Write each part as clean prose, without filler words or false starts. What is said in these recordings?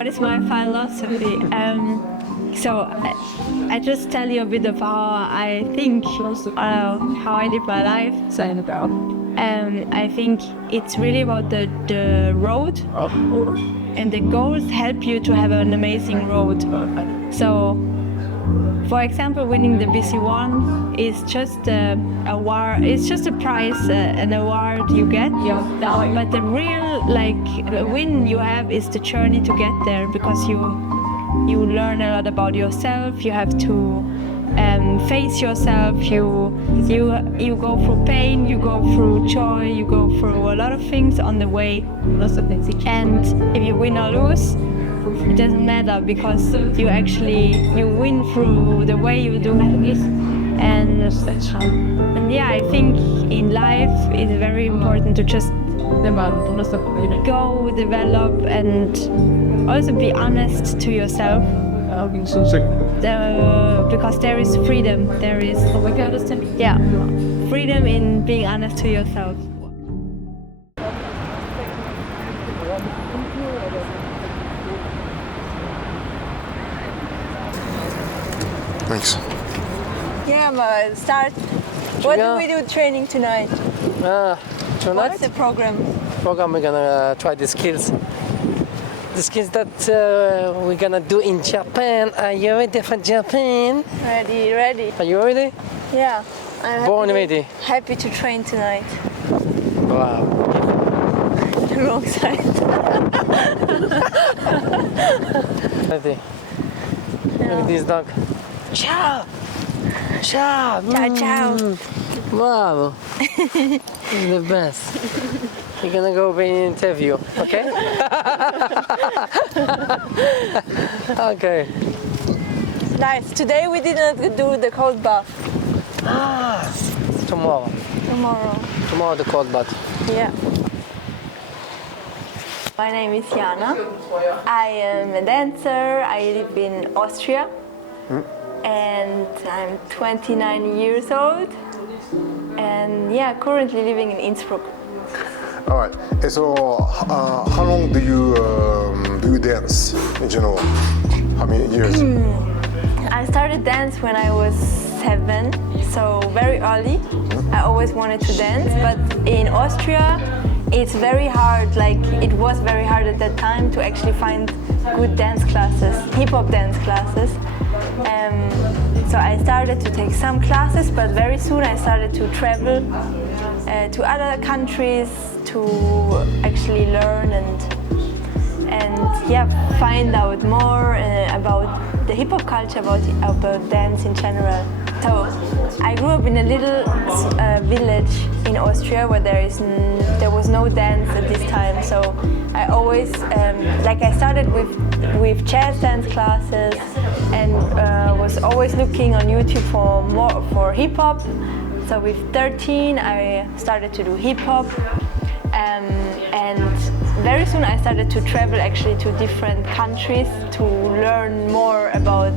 What is my philosophy? So I just tell you a bit of how I think, how I live my life. I think it's really about the road, and the goals help you to have an amazing road. So, for example, winning the BC1 is just a award. It's just a prize, an award you get. But the real win you have is the journey to get there, because you learn a lot about yourself. You have to face yourself. You go through pain. You go through joy. You go through a lot of things on the way. And if you win or lose, it doesn't matter, because you win through the way you do it. And yeah, I think in life it's very important to just go, develop, and also be honest to yourself. Because there is freedom. There is freedom in being honest to yourself. Thanks. Yeah, start. What do we do training tonight? Tonight? What's the program? We're gonna try the skills. The skills that we're gonna do in Japan. Are you ready for Japan? Ready. Are you ready? Yeah. I'm ready. Happy to train tonight. Wow. The wrong side. Ready. Look at this dog. Ciao! Ciao! Ciao. Wow! It's the best. You're gonna go be an interview, okay? Okay. Nice. Today we didn't do the cold bath. Tomorrow. Tomorrow the cold bath. Yeah. My name is Jana. I am a dancer. I live in Austria. And I'm 29 years old, and currently living in Innsbruck. All right. So, how long do you dance in general? How many years? I started dance when I was 7, so very early. I always wanted to dance, but in Austria, it's very hard. It was very hard at that time to actually find good dance classes, hip-hop dance classes. So I started to take some classes, but very soon I started to travel to other countries to actually learn and find out more about the hip-hop culture, about dance in general. So I grew up in a little village in Austria where there was no dance at this time. So I always I started with jazz dance classes and was always looking on YouTube for hip hop. So with 13 I started to do hip hop, and very soon I started to travel actually to different countries to learn more about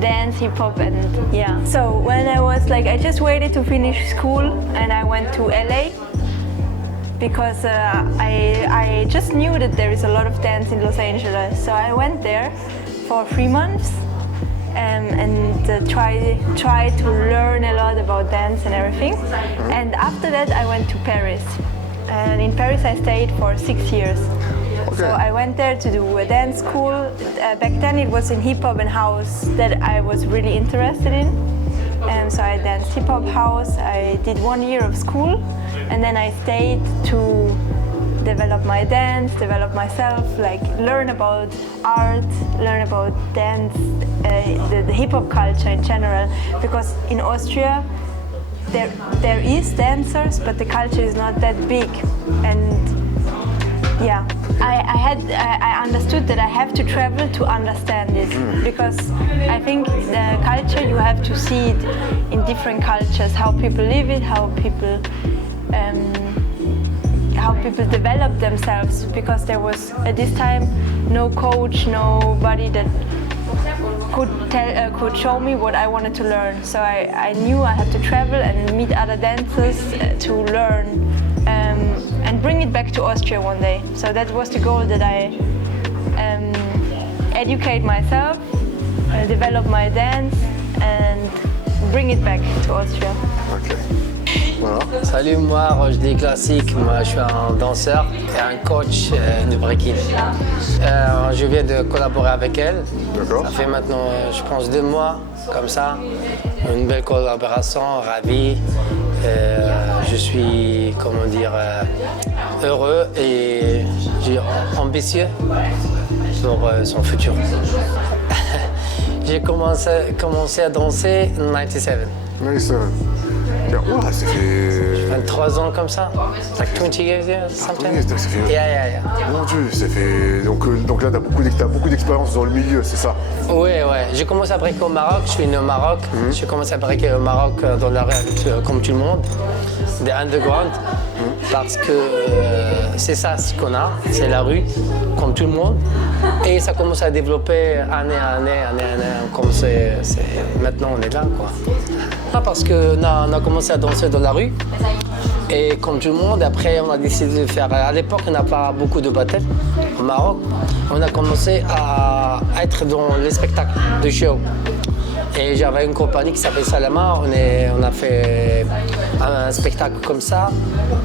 dance, hip hop, and yeah. So when I was I just waited to finish school and I went to LA because I just knew that there is a lot of dance in Los Angeles. So I went there for 3 months and try to learn a lot about dance and everything. And after that I went to Paris. And in Paris I stayed for 6 years. Okay. So I went there to do a dance school. Back then it was in hip hop and house that I was really interested in. And so I danced hip hop house. I did 1 year of school, and then I stayed to develop my dance, develop myself, learn about art, learn about dance, the hip hop culture in general. Because in Austria there is dancers, but the culture is not that big. And yeah, I understood that I have to travel to understand it, because I think the culture, you have to see it in different cultures, how people live it, how people develop themselves, because there was at this time no coach, nobody that could show me what I wanted to learn. So I knew I had to travel and meet other dancers to learn and bring it back to Austria one day. So that was the goal that I educate myself, develop my dance, and bring it back to Austria. Ok. Voilà. Salut, moi Roche des Classiques, moi je suis un danseur et un coach de breaking. Je viens de collaborer avec elle. D'accord. Ça fait maintenant, je pense, 2 mois comme ça. Une belle collaboration, ravi. Je suis, comment dire, heureux et ambitieux pour son futur. J'ai commencé à danser en 97. 97. Yeah, ouah, ça fait... 23 ans comme ça. Like 20 years, yeah, something. 20 years, ça fait... Yeah. Mon Dieu, ça fait... Donc là, t'as beaucoup d'expérience dans le milieu, c'est ça? Ouais. J'ai commencé à breaker au Maroc, je suis né au Maroc. J'ai commencé à breaker au Maroc dans la rue, comme tout le monde, des underground. Parce que c'est ça ce qu'on a, c'est la rue, comme tout le monde. Et ça commence à développer année à année. Comme maintenant on est là, quoi. Pas parce qu'on a commencé à danser dans la rue. Et comme tout le monde, après on a décidé de faire... À l'époque, on n'a pas beaucoup de battles au Maroc. On a commencé à être dans les spectacles de show. Et j'avais une compagnie qui s'appelle Salama, on a fait un spectacle comme ça.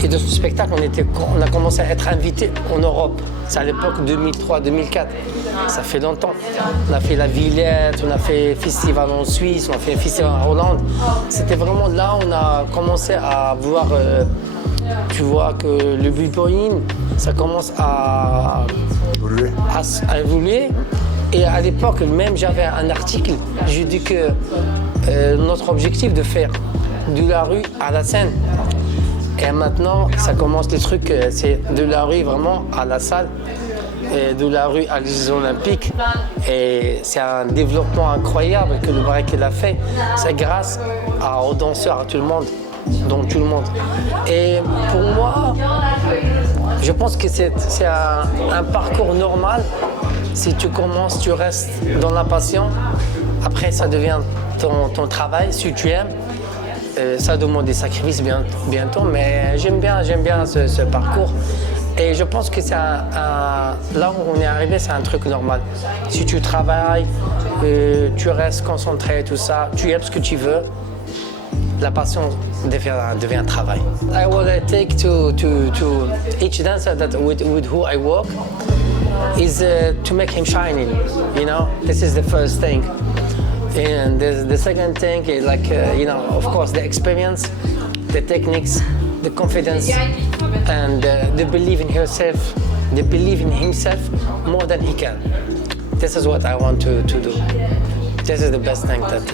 Et de ce spectacle, on a commencé à être invité en Europe. C'est à l'époque 2003-2004, ça fait longtemps. On a fait la Villette, on a fait festival en Suisse, on a fait un festival en Hollande. C'était vraiment là où on a commencé à voir, tu vois que le Bboying, ça commence à évoluer. Et à l'époque, même j'avais un article, je dis que notre objectif de faire de la rue à la scène. Et maintenant, ça commence le truc, c'est de la rue vraiment à la salle, et de la rue à les Olympiques. Et c'est un développement incroyable que le break a fait. C'est grâce aux danseurs, à tout le monde, donc tout le monde. Et pour moi, je pense que c'est un parcours normal. Si tu commences, tu restes dans la passion. Après, ça devient ton travail, si tu aimes. Ça demande des sacrifices bientôt, mais j'aime bien ce parcours. Et je pense que là où on est arrivé, c'est un truc normal. Si tu travailles, tu restes concentré, tout ça, tu aimes ce que tu veux, la passion devient un travail. I will take to each dancer with who I work is to make him shining, you know? This is the first thing. And the second thing is of course, the experience, the techniques, the confidence, and the belief in herself, the belief in himself more than he can. This is what I want to do. This is the best thing that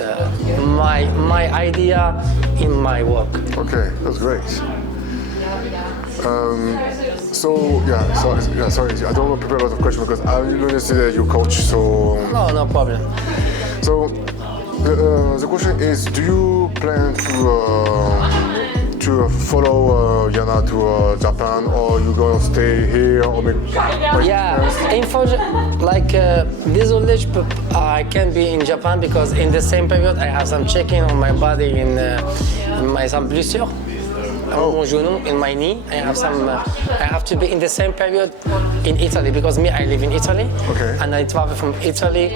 my idea in my work. Okay, that's great. Sorry, I don't want to prepare a lot of questions because I understand that you coach, so... No problem. So, the question is, do you plan to follow Jana to Japan, or you gonna stay here or make... Désolé, I can't be in Japan because in the same period I have some checking on my body in some blessure. Mon genou, in my knee, I have to be in the same period in Italy because I live in Italy, okay. And I travel from Italy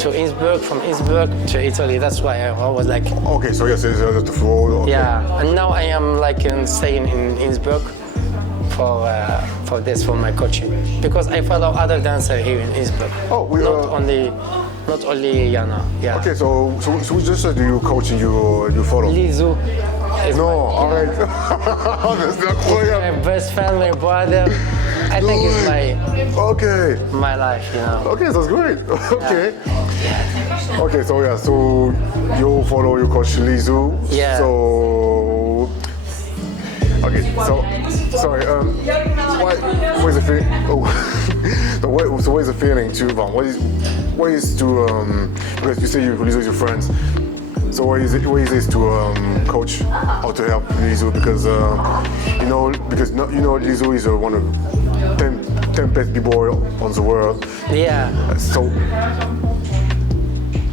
to Innsbruck, from Innsbruck to Italy. That's why I was like. Okay, so yes, it's the flow. Okay. Yeah, and now I am staying in Innsbruck for my coaching because I follow other dancers here in Innsbruck. Not only Jana. Yeah. Okay, so which dancer do you coach and you follow? Lizu. No, alright. C'est incroyable. My best friend, my brother. I think it's my life, you know. Okay, that's great. Okay. Yeah. Okay, so you follow your coach Lizu. Yeah. So sorry. What is the feeling? Oh, so what is the feeling to? What is to? Because you say Lizu is your friends. So what is it to coach how to help Lizu because Lizu is one of 10 best Bboy on the world. Yeah. So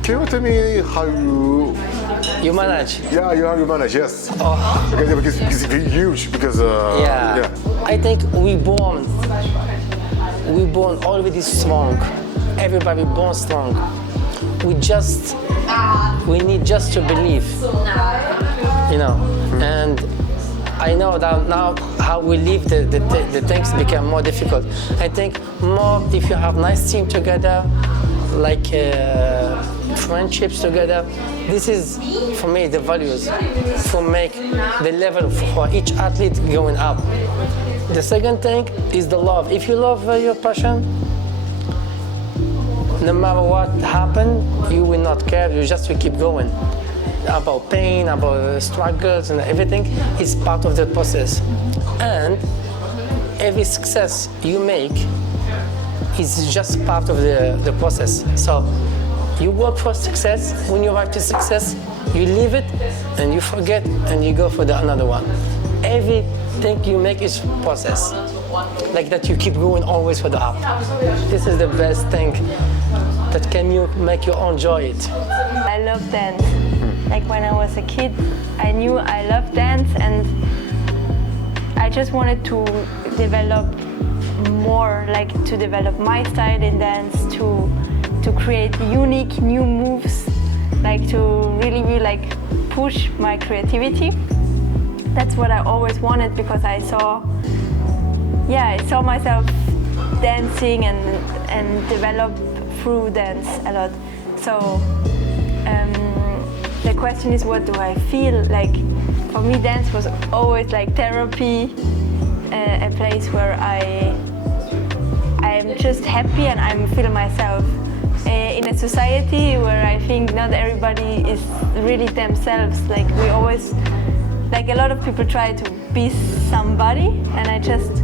can you tell me how you manage? Yeah, you manage. Yes. Oh. Because it's very huge. Because I think we born already strong. everybody born strong. We need just to believe, you know. And I know that now how we live, the things become more difficult. I think more if you have nice team together, like friendships together. This is, for me, the values to make the level for each athlete going up. The second thing is the love. If you love your passion, no matter what happens, you will not care. You just will keep going. About pain, about struggles, and everything is part of the process. And every success you make is just part of the process. So you work for success. When you arrive to success, you leave it and you forget and you go for another one. Everything you make is process. Like that, you keep going always for the up. This is the best thing that make you enjoy it. I love dance. Like when I was a kid, I knew I loved dance, and I just wanted to develop more, like to develop my style in dance, to create unique new moves, like to really like push my creativity. That's what I always wanted, because I saw myself dancing and develop through dance a lot. So the question is, what do I feel? Like for me, dance was always like therapy, a place where I'm just happy and I'm feeling myself. In a society where I think not everybody is really themselves, like we always, like a lot of people try to be somebody, and I just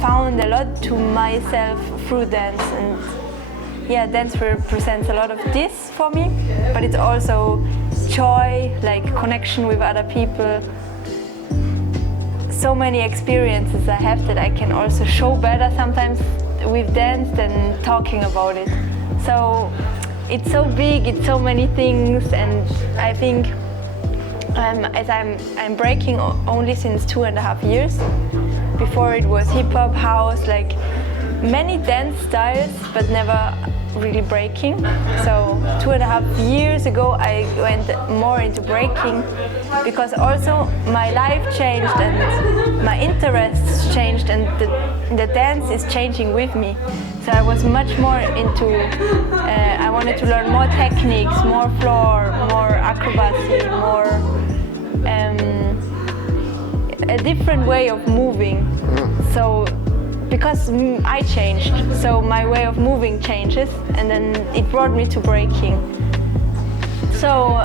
found a lot to myself through dance. And yeah, dance represents a lot of this for me, but it's also joy, like connection with other people. So many experiences I have that I can also show better sometimes with dance than talking about it. So it's so big, it's so many things, and I think as I'm breaking only since 2.5 years. Before it was hip hop, house, like many dance styles, but never really breaking. So 2.5 years ago I went more into breaking, because also my life changed and my interests changed, and the dance is changing with me. So I was much more into, I wanted to learn more techniques, more floor, more acrobacy, more a different way of moving. So because I changed, so my way of moving changes, and then it brought me to breaking. So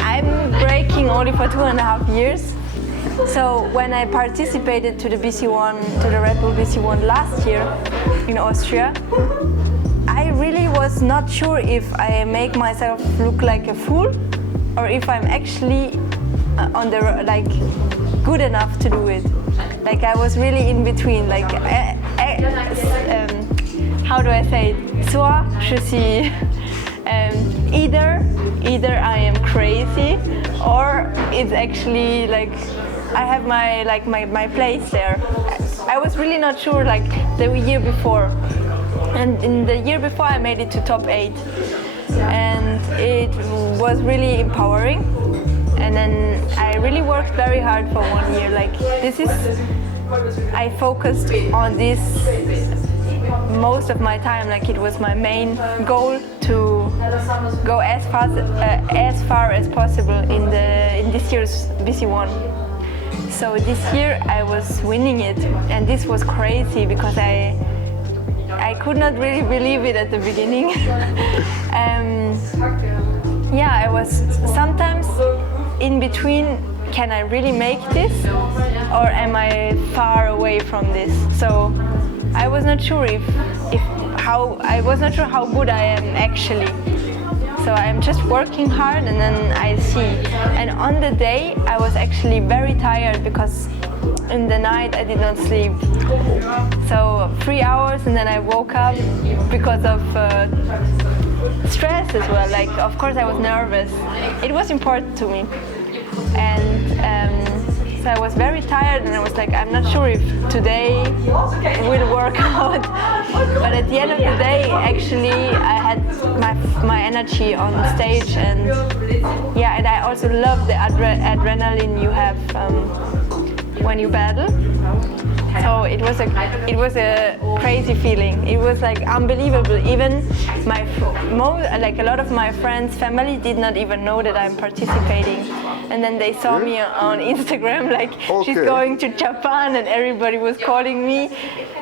I'm breaking only for 2.5 years. So when I participated to the BC1, to the Redbull BC1 last year in Austria, I really was not sure if I make myself look like a fool, or if I'm actually on the good enough to do it. Like I was really in between. Like how do I say it? Soit je suis either I am crazy, or it's actually like I have my place there. I was really not sure like the year before, and in the year before I made it to top 8, and it was really empowering. And then I really worked very hard for 1 year. Like I focused on this most of my time. Like it was my main goal to go as far as possible in this year's BC1. So this year I was winning it, and this was crazy because I could not really believe it at the beginning. Yeah, I was sometimes in between, can I really make this, or am I far away from this? So I was not sure how good I am actually. So I'm just working hard, and then I see. And on the day I was actually very tired, because in the night I did not sleep. So 3 hours, and then I woke up because of stress as well. Like, of course I was nervous. It was important to me. And So I was very tired and I was like, I'm not sure if today will work out. But at the end of the day, actually, I had my energy on stage, and yeah, and I also love the adrenaline you have when you battle. So it was a crazy feeling. It was like unbelievable. Even like a lot of my friends' family did not even know that I'm participating. And then they saw me on Instagram, like she's going to Japan, and everybody was calling me,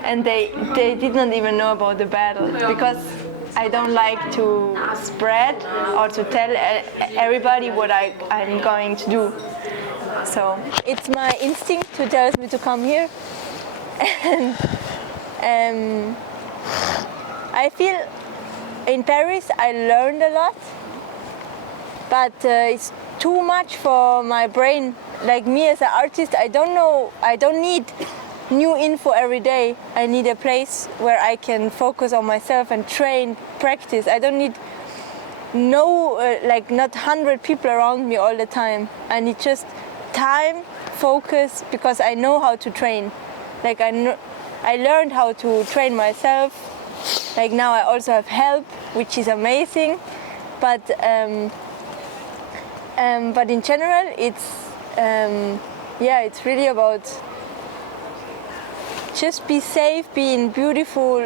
and they did not even know about the battle, because I don't like to spread or to tell everybody what I'm going to do. So it's my instinct to tell me to come here. And I feel in Paris I learned a lot, but it's too much for my brain. Like me as an artist, I don't need new info every day. I need a place where I can focus on myself and train, practice. I don't need like not 100 people around me all the time. I need just time, focus, because I know how to train. Like I learned how to train myself. Like now I also have help, which is amazing. But in general, it's really about just be safe, be in beautiful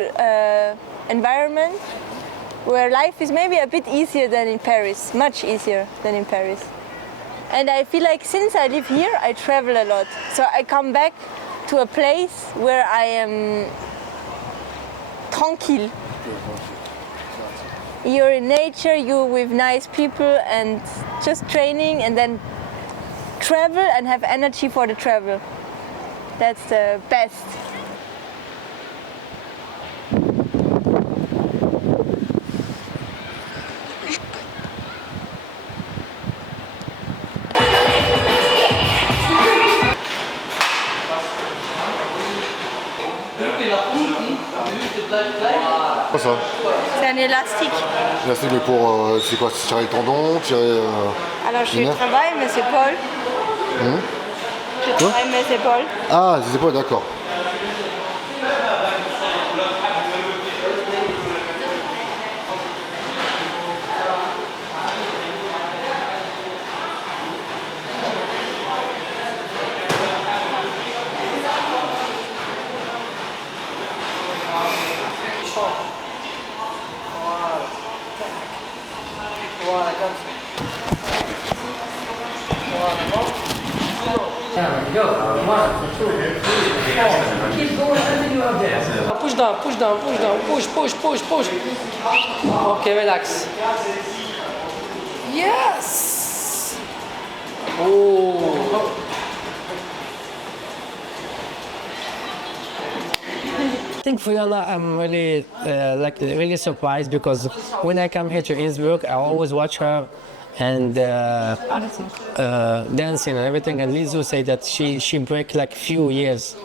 environment where life is maybe a bit easier than in Paris, much easier than in Paris. And I feel like since I live here, I travel a lot. So I come back to a place where I am tranquille. You're in nature, you're with nice people, and just training, and then travel and have energy for the travel. That's the best. Quoi ça? C'est un élastique. Élastique, mais pour. C'est quoi? Tirer le tendon? Tirer. Alors je travaille mes épaules. Je travaille mes épaules. Ah, les épaules, d'accord. Go. 1, 2, 3, 4. Keep going until you are there. Push down, push down, push down. Push, push, push, push. Okay, relax. Yes! Oh. I think for Jana, I'm really really surprised, because when I come here to Innsbruck, I always watch her and dancing and everything. And Lizu say that she break like few years.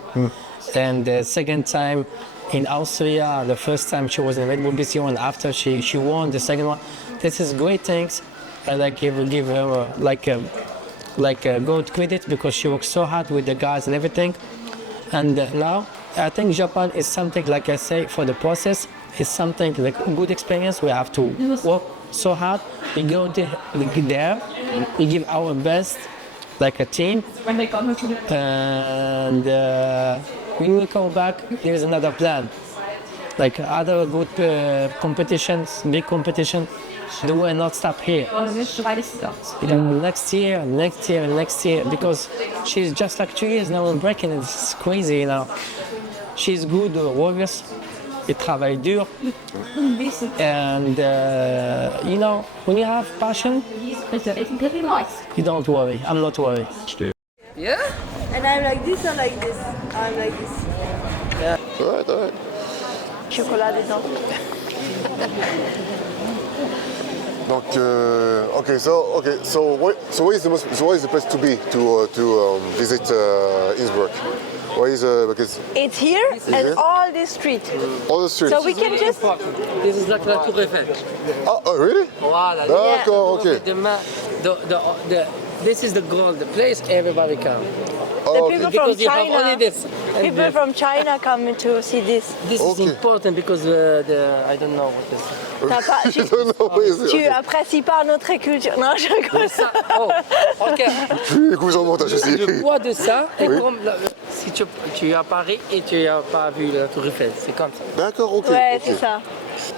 And the second time in Austria, the first time she was in RedbullBcOne, and after she won the second one. This is great things. I give her like a good credit, because she works so hard with the guys and everything. And now I think Japan is something, like I say, for the process, is something like a good experience. We have to work so hard. We go there, we give our best, like a team. And when we come back, there is another plan. Like other good competitions, big competition, they will not stop here. Next year, next year, next year, because she's just like 2 years now in breaking. It's crazy, She's good warrior. She travaille dur. And when you have passion, you don't worry. I'm not worried. Yeah? And I'm like this or like this. I'm like this. Yeah. All right. Chocolat dedans. Donc, so where is the place to be to visit Innsbruck? Where is because it's here and all this street. All the streets. So we can just. This is like la Tour Eiffel. Oh, really? Voilà. D'accord, ok. This is the goal, the place everybody come. Oh, people okay. from Because you have only China, this. people from China come to see this. This Okay. is important because I don't know what is. T'as pas- I don't know what is it. tu Okay. apprécies pas notre culture. Non, je rigole. Ça, oh, ok. Écoute, en montage aussi. Le poids de ça est Oui. comme si tu es à Paris et tu n'as pas vu la Tour Eiffel. C'est comme ça. D'accord, ok. Ouais, ok. c'est ça.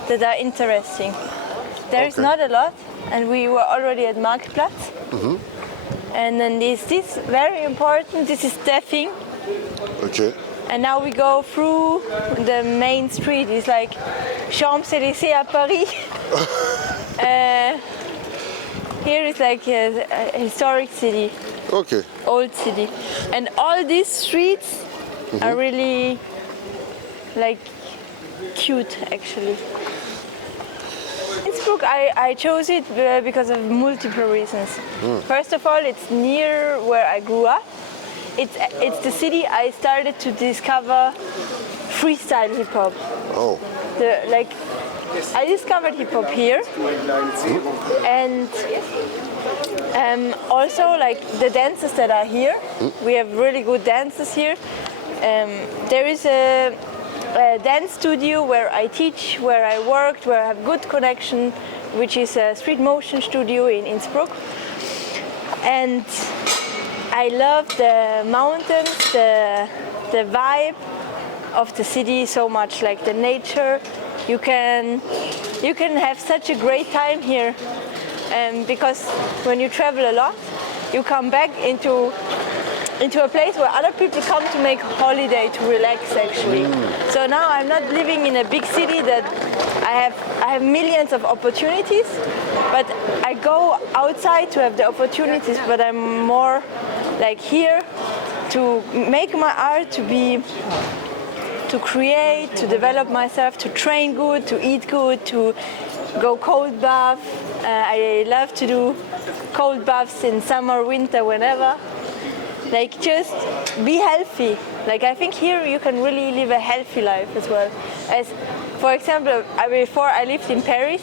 That are interesting. There is Okay. not a lot, and we were already at Marktplatz. And then this very important. This is Steffing. Ok. And now we go through the main street. It's like Champs-Élysées à Paris. Here is like a historic city, Ok. old city. And all these streets are really like cute actually. Innsbruck, I chose it because of multiple reasons. First of all, it's near where I grew up. It's the city I started to discover freestyle hip hop. Oh. I discovered hip hop here, and also like the dancers that are here. We have really good dancers here. There is a dance studio where I teach, where I worked, where I have good connection, which is a street motion studio in Innsbruck. And I love the mountains, the vibe of the city so much, like the nature. You can have such a great time here, because when you travel a lot, you come back into a place where other people come to make holiday, to relax actually. So now I'm not living in a big city that I have millions of opportunities, but I go outside to have the opportunities, but I'm more like here to make my art, to create, to develop myself, to train good, to eat good, to go cold bath. I love to do cold baths in summer, winter, whenever. Like just be healthy. Like I think here you can really live a healthy life as well. As for example, before I lived in Paris,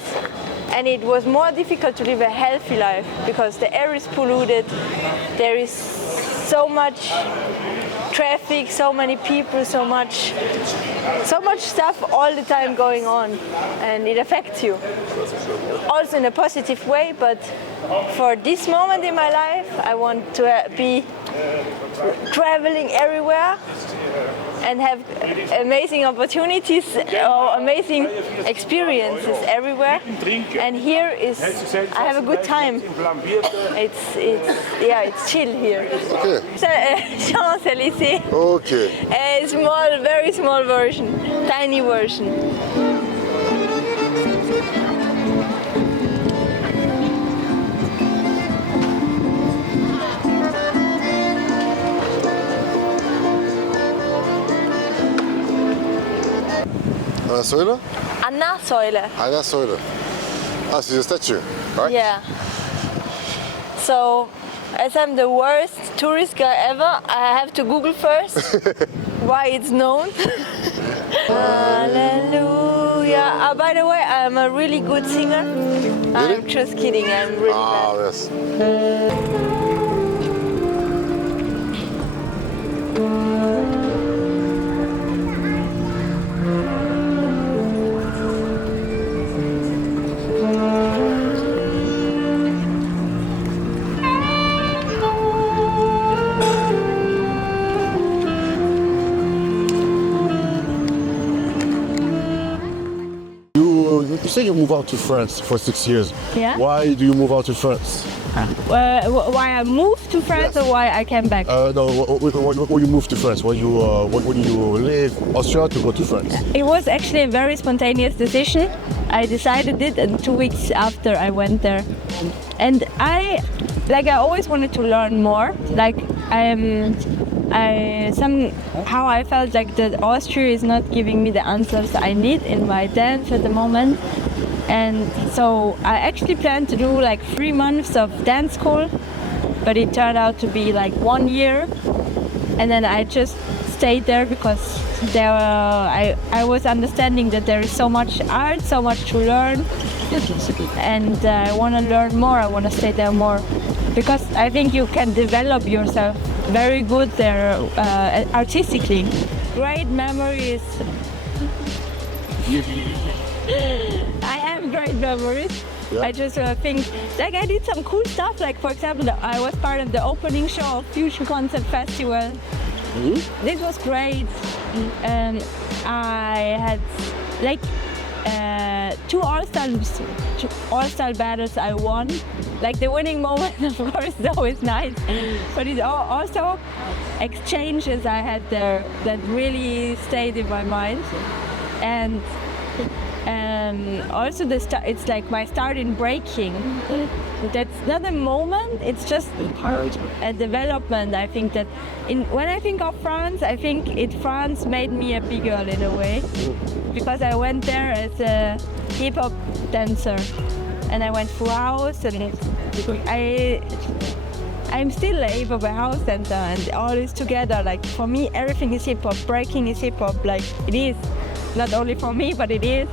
and it was more difficult to live a healthy life because the air is polluted. There is so much traffic, so many people, so much stuff all the time going on, and it affects you. Also in a positive way, but for this moment in my life, I want to be traveling everywhere and have amazing opportunities or amazing experiences everywhere. And here I have a good time. It's chill here. Okay. Champs-Élysées. Ok. A small, very small version, tiny version. Anna Säule? Anna Säule. Anna Säule. Ah, she's a statue, right? Yeah. So, as I'm the worst tourist guy ever, I have to Google first why it's known. Hallelujah. By the way, I'm a really good singer. I'm just kidding, I'm really bad. Yes. You say you move out to France for 6 years. Yeah. Why do you move out to France? Why I moved to France or why I came back? No, when you moved to France, when you leave Austria to go to France. It was actually a very spontaneous decision. I decided it, and 2 weeks after I went there. And I always wanted to learn more. Somehow I felt like that Austria is not giving me the answers I need in my dance at the moment. And so I actually planned to do like 3 months of dance school, but it turned out to be like 1 year. And then I just stayed there because I was understanding that there is so much art, so much to learn. And I want to learn more, I want to stay there more. Because I think you can develop yourself very good there artistically. Great memories. I have great memories. Yeah. I just think, like I did some cool stuff. Like for example, I was part of the opening show of Fusion Concept Festival. This was great. I had like 2 all-star battles I won. Like the winning moment, of course, is always nice. But it's also exchanges I had there that really stayed in my mind. And also it's like my start in breaking. That's not a moment, it's just a development. I think that when I think of France, I think France made me a Bgirl in a way, because I went there as a hip-hop dancer and I went full house, and I'm still a hip-hop house dancer, and all is together. Like for me, everything is hip-hop, breaking is hip-hop, like it is. Not only for me, but it is.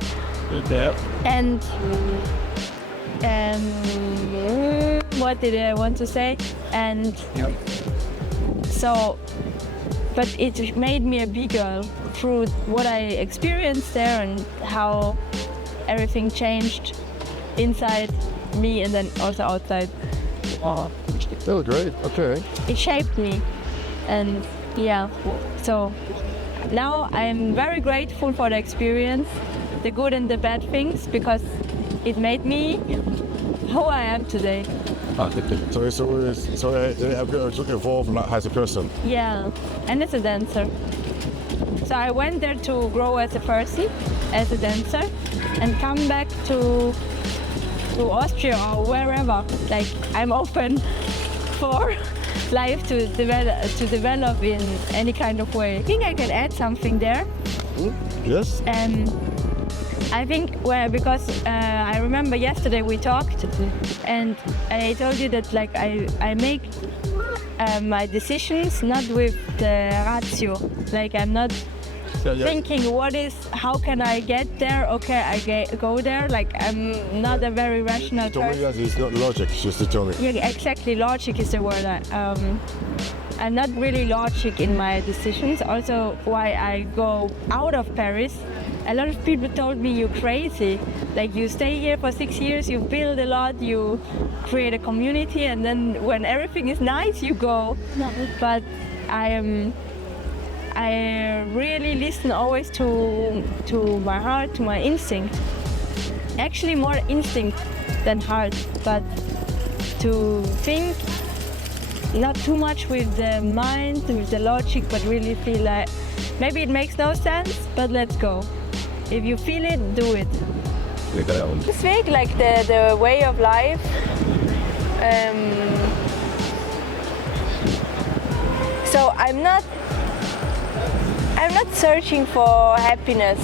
Yeah. And what did I want to say? And so, but it made me a Bgirl through what I experienced there and how everything changed inside me and then also outside. Oh, great. Okay. It shaped me, and yeah, so. Now I'm very grateful for the experience, the good and the bad things, because it made me who I am today. So I took involved as a person. Yeah, and as a dancer. So I went there to grow as a person, as a dancer, and come back to Austria or wherever. Like I'm open for life to develop in any kind of way. I think I can add something there. Yes. I think because I remember yesterday we talked, and I told you that like I make my decisions not with the ratio. Like I'm not thinking how can I get there? Okay, I go there. Like I'm not a very rational person. It's not logic, just to tell me. Yeah, exactly. Logic is the word. I'm not really logic in my decisions. Also, why I go out of Paris. A lot of people told me you're crazy. Like you stay here for 6 years, you build a lot, you create a community, and then when everything is nice, you go. But I really listen always to my heart, to my instinct. Actually more instinct than heart, but to think not too much with the mind, with the logic, but really feel like maybe it makes no sense, but let's go. If you feel it, do it. This week, like the way of life, so I'm not searching for happiness.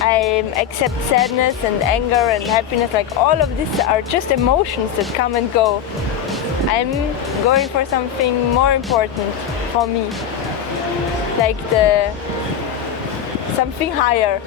I accept sadness and anger and happiness, like all of these are just emotions that come and go. I'm going for something more important for me, like something higher.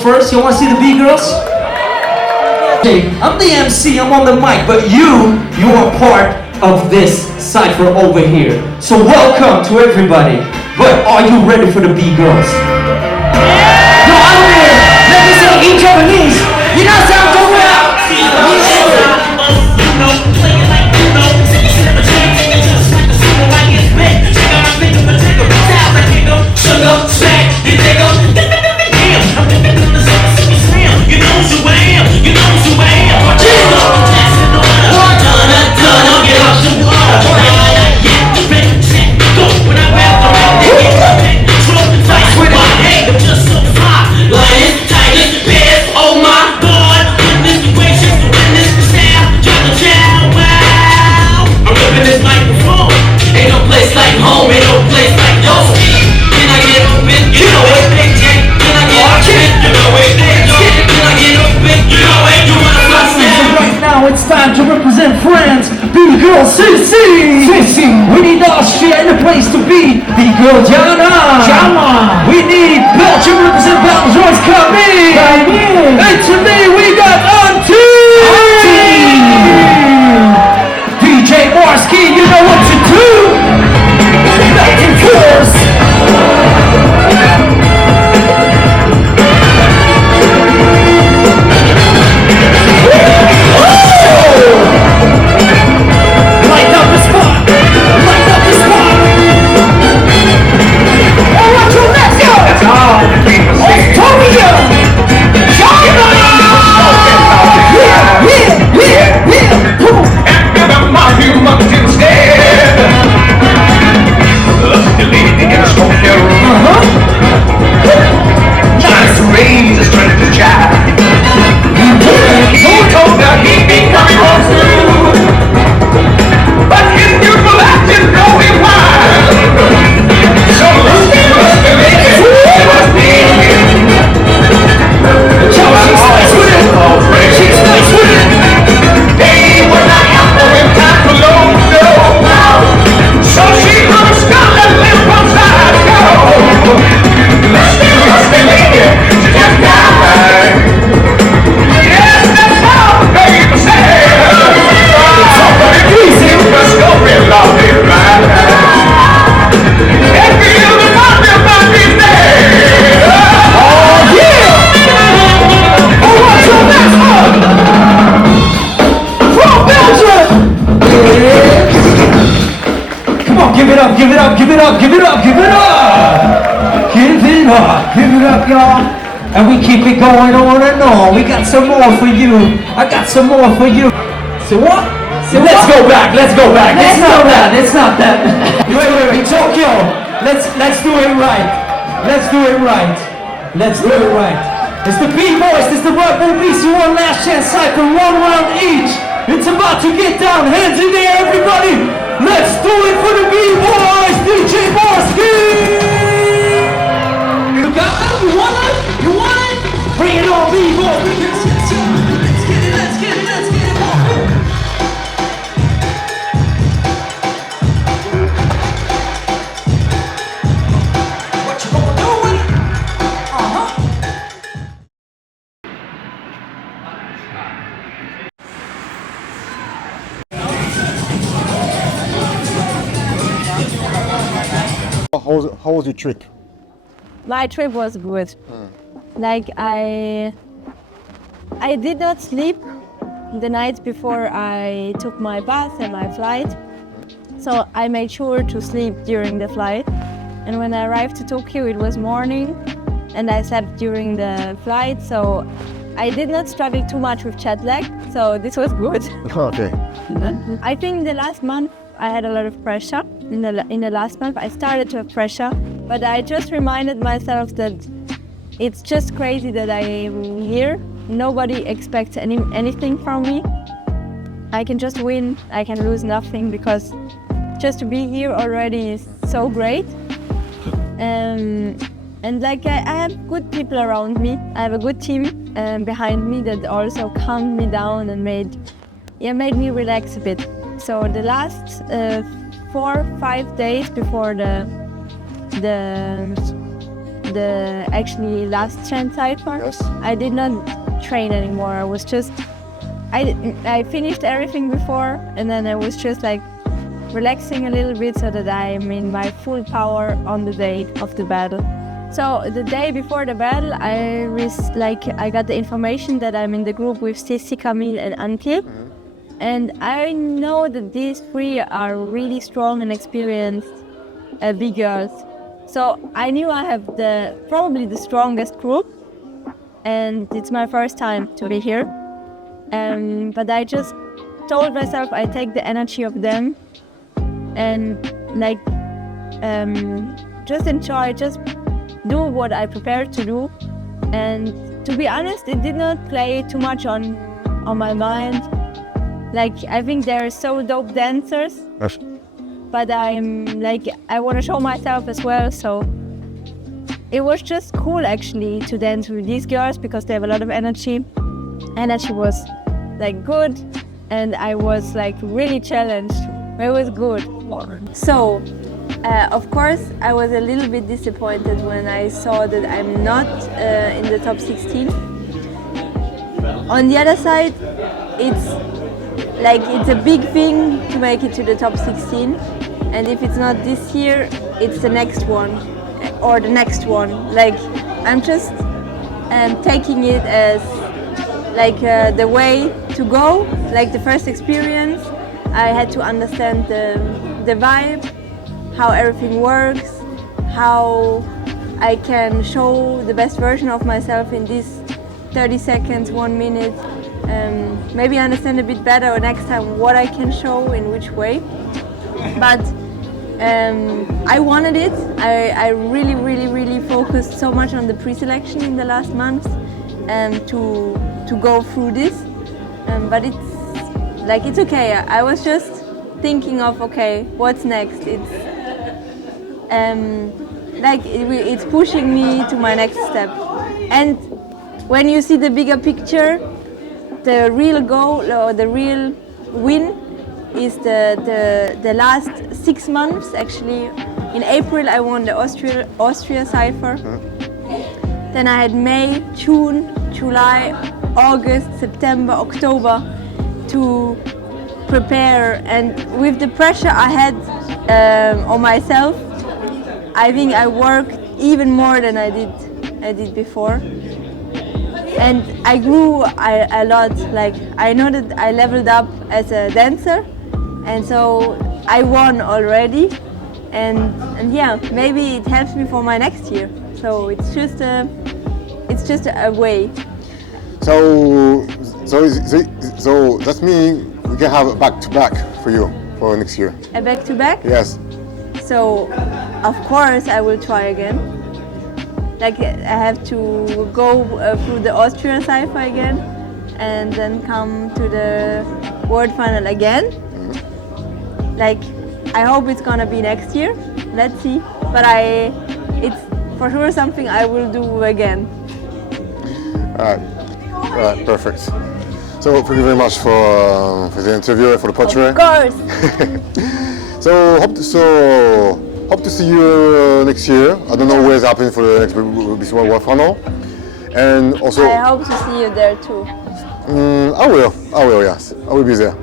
First, you want to see the B-girls? I'm the MC, I'm on the mic, but you are part of this Cypher over here. So welcome to everybody. But are you ready for the B-Girls? No, I don't know. Let me say in Japanese. Minasan it's time to represent France, Bgirl CC! We need Austria and a place to be, Bgirl Jana! We need Belgium represent Belgium's coming! And today we got Auntie! DJ Marski, you know what to do! Back in force! Y'all, and we keep it going on and on. We got some more for you. I got some more for you. So what? Let's go back. It's not that. Wait. Tokyo. Let's do it right. It's the B-Boys. It's the RedbullBcOne Last Chance Cypher. 1 round each. It's about to get down. Hands in the air, everybody. Let's do it for the B-Boys. DJ Marski. You want it? Bring it on, B-Boy! Let's get it on! What you gonna do with it? How was your trip? My trip was good. Like I did not sleep the night before I took my bath and my flight. So I made sure to sleep during the flight. And when I arrived to Tokyo, it was morning and I slept during the flight. So I did not struggle too much with jet lag. So this was good. Okay. I think the last month I had a lot of pressure. In the last month I started to have pressure, but I just reminded myself that it's just crazy that I am here. Nobody expects anything from me. I can just win, I can lose nothing, because just to be here already is so great. And like I have good people around me. I have a good team behind me that also calmed me down and made me relax a bit. So the last 4-5 days before the actually Last Chance Cypher, Yes. I did not train anymore. I was just I finished everything before, and then I was just like relaxing a little bit so that I'm in my full power on the day of the battle. So the day before the battle, I got the information that I'm in the group with Sissi, Camille and Antje. And I know that these three are really strong and experienced big girls. So I knew I have probably the strongest group, and it's my first time to be here. But I just told myself I take the energy of them and just enjoy, just do what I prepared to do. And to be honest, it did not play too much on my mind. I think they're so dope dancers. Yes. But I want to show myself as well, so it was just cool actually to dance with these girls because they have a lot of energy. Energy was good, and I was really challenged. It was good. So, of course, I was a little bit disappointed when I saw that I'm not in the top 16. On the other side, it's a big thing to make it to the top 16, and if it's not this year, it's the next one or the next one. I'm just taking it as the way to go, the first experience. I had to understand the vibe, how everything works, how I can show the best version of myself in these 30 seconds, 1 minute. Maybe understand a bit better next time what I can show in which way. But I wanted it. I really, really, really focused so much on the pre-selection in the last months to go through this. But it's okay. I was just thinking of, okay, what's next? It's pushing me to my next step. And when you see the bigger picture, the real goal or the real win is the last 6 months. Actually, in April I won the Austria Cypher. Then I had May, June, July, August, September, October to prepare, and with the pressure I had on myself, I think I worked even more than I did before. And I grew a lot. I know that I leveled up as a dancer, and so I won already. And yeah, maybe it helps me for my next year. So it's just a way. So that means we can have a back-to-back for you for next year. A back-to-back? Yes. So, of course, I will try again. I have to go through the Austrian Cypher again, and then come to the World Final again. I hope it's gonna be next year. Let's see. But it's for sure something I will do again. All right, perfect. So thank you very much for the interview and for the portrait. Of course. So hope to see you next year. I don't know where it's happening for the next BC1 World Final. And also, I hope to see you there too. I will, yes. I will be there.